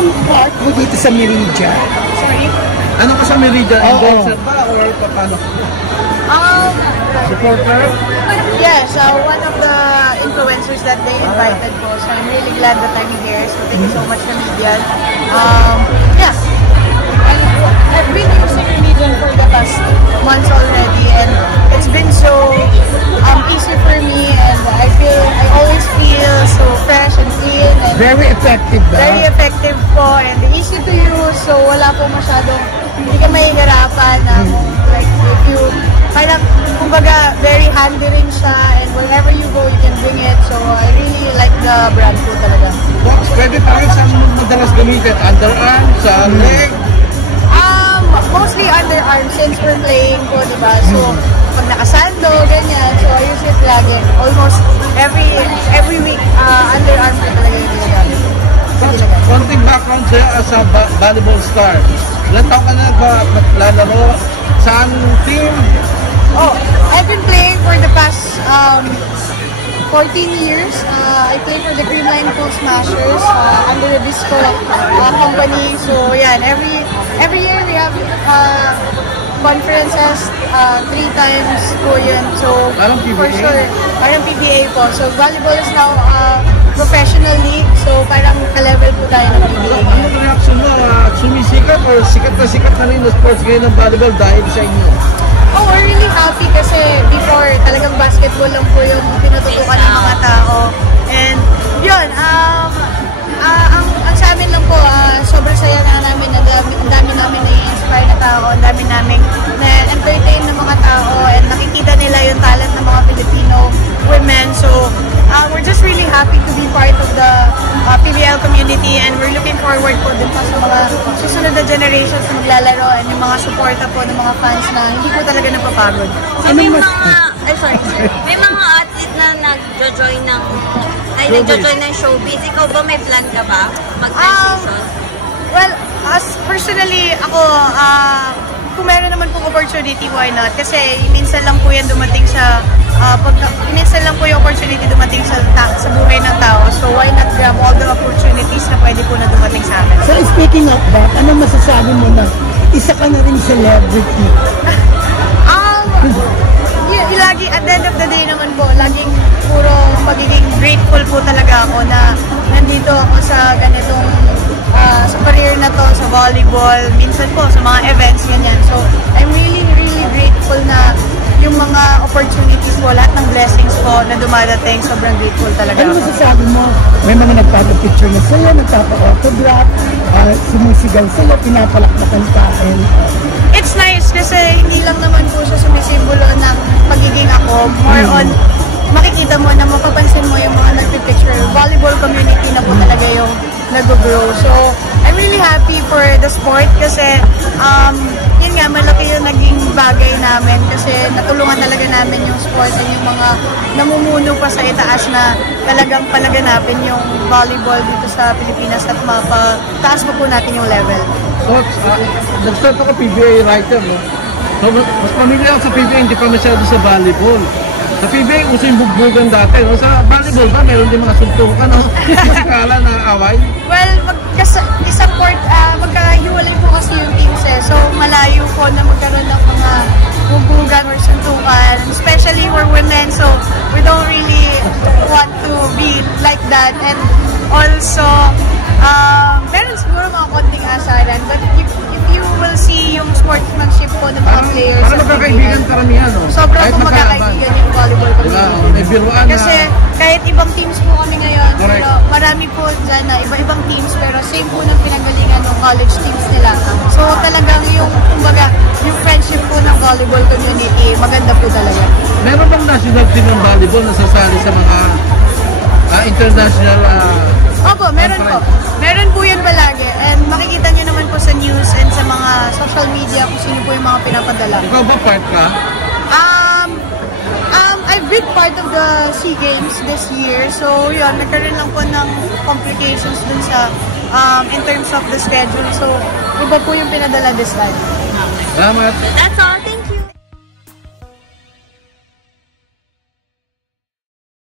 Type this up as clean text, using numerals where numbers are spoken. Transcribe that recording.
Anong part mo dito sa Meridian? Sorry? Ano ka sa Meridian? Endorser ba or paano? Supporter? Yes, one of the influencers that they invited po. So I'm really glad that I'm here. So thank you so much, Meridian. Yeah. And I've been using Meridian for the past months already, and it's been so easy for me, and I always feel so fresh and clean. And very effective ba? Very effective po, and easy to use. So wala po masyadong, hindi ka mahihirapan na like if you, parang kumbaga very handy rin siya, and wherever you go you can bring it. So I really like the brand po talaga. Pwede pa rin saan mo madalas gamitin? Underarm, sa leg? Mostly underarm since we're playing po, diba? So pag nakasando, ganyan, so I use it lagi. Almost every week, underarm ko talaga yung ginagamit. Konting background sa'yo as a volleyball star. Ilan taon ka na naglalaro? Saan team? Oh, I've been playing for the past 14 years. I play for the Green Line Cool Smashers under the Disco company. So yeah, and every year we have conferences 3 times po yun. So for sure, parang PBA po. So volleyball is now professional league. So parang ka-level po tayo ng PBA. Ano reaction mo? Sumisikat or sikat na rin na sports ngayon ng volleyball dahil sa inyo? Oh, we're really happy kasi before talagang basketball lang po yung tinututukan ng mga tao. And yun, ang sa amin lang po, sobrang saya na namin, ang dami namin na-inspire na tao, ang dami namin na-entertain ng mga tao, and nakikita nila yung talent ng mga Filipino women. So, we're just really happy to be part of the PBL community, and we're looking forward po din pa sa mga susunod na generations na maglalaro, and yung mga suporta po ng mga fans na hindi po talaga napapagod. So, may mga athlete na nag-join ng showbiz. Ikaw ba, may plan ka ba mag-transition? Well, as personally, ako, kung meron naman pong opportunity, why not? Kasi minsan lang po yan dumating sa, minsan lang po yung opportunity dumating sa buhay ng tao. So why not grab all the opportunities na pwede po na dumating sa amin? So speaking of that, anong masasabi mo na isa ka na rin celebrity? Lagi, at the end of the day naman po, laging puro magiging grateful po talaga ako na nandito ako sa ganitong sa career na to, sa volleyball, minsan po sa mga events, ganyan. So, I'm really, really grateful na yung mga opportunities po, lahat ng blessings po na dumadating, sobrang grateful talaga. Ano masasabi mo? May mga nagpapapicture na sila, nagpapa-autograph, sumisigaw sila, pinapalakpakan ka, and it's nice kasi hindi lang naman po siya sumisimbolo ng pagiging ako. More on, makikita mo na mapapansin mo yung mga nagpipicture. Volleyball community na po talaga yung nag-grow. So, I'm really happy for the sport kasi yun nga, malaki yung naging bagay namin kasi natulungan talaga namin yung sport at yung mga namumuno pa sa itaas na talagang palaganapin yung volleyball dito sa Pilipinas at mapataas pa po natin yung level. So, nag-start ako PBA writer, no? So, mas pamilya ako sa PBA, hindi pa masyado sa volleyball. Sa PBA, uso yung bugbugan dati, no? Sa volleyball ba, meron din mga suntukan, no? Sikala na away? Well, magkahiwalay po kasi yung teams eh. So, malayo po na magkaroon ng mga bugbugan or suntukan. Especially we're women, so we don't really want to be like that. And also, meron siguro mga konting asaran, but if you will see yung sportsmanship po ng mga players. Parang magkakaibigan karamihan, no? Sobrang po magkakaibigan yung volleyball community. May biruan na. Kasi kahit ibang teams po kami ngayon, pero marami po dyan na iba-ibang teams, pero same po ng pinagalingan ng college teams nila. So talagang yung, kumbaga, yung friendship po ng volleyball community, maganda po talaga. Meron bang national team ng volleyball na sasali sa mga international Opo, meron po. Meron po yun palagi. And makikita nyo naman po sa news and sa mga social media kung sino po yung mga pinapadala. Ikaw ba part ka? I've been part of the SEA Games this year. So, yun, nagkaroon lang po ng complications dun sa, in terms of the schedule. So, iba po yung pinadala this time. Salamat. That's all.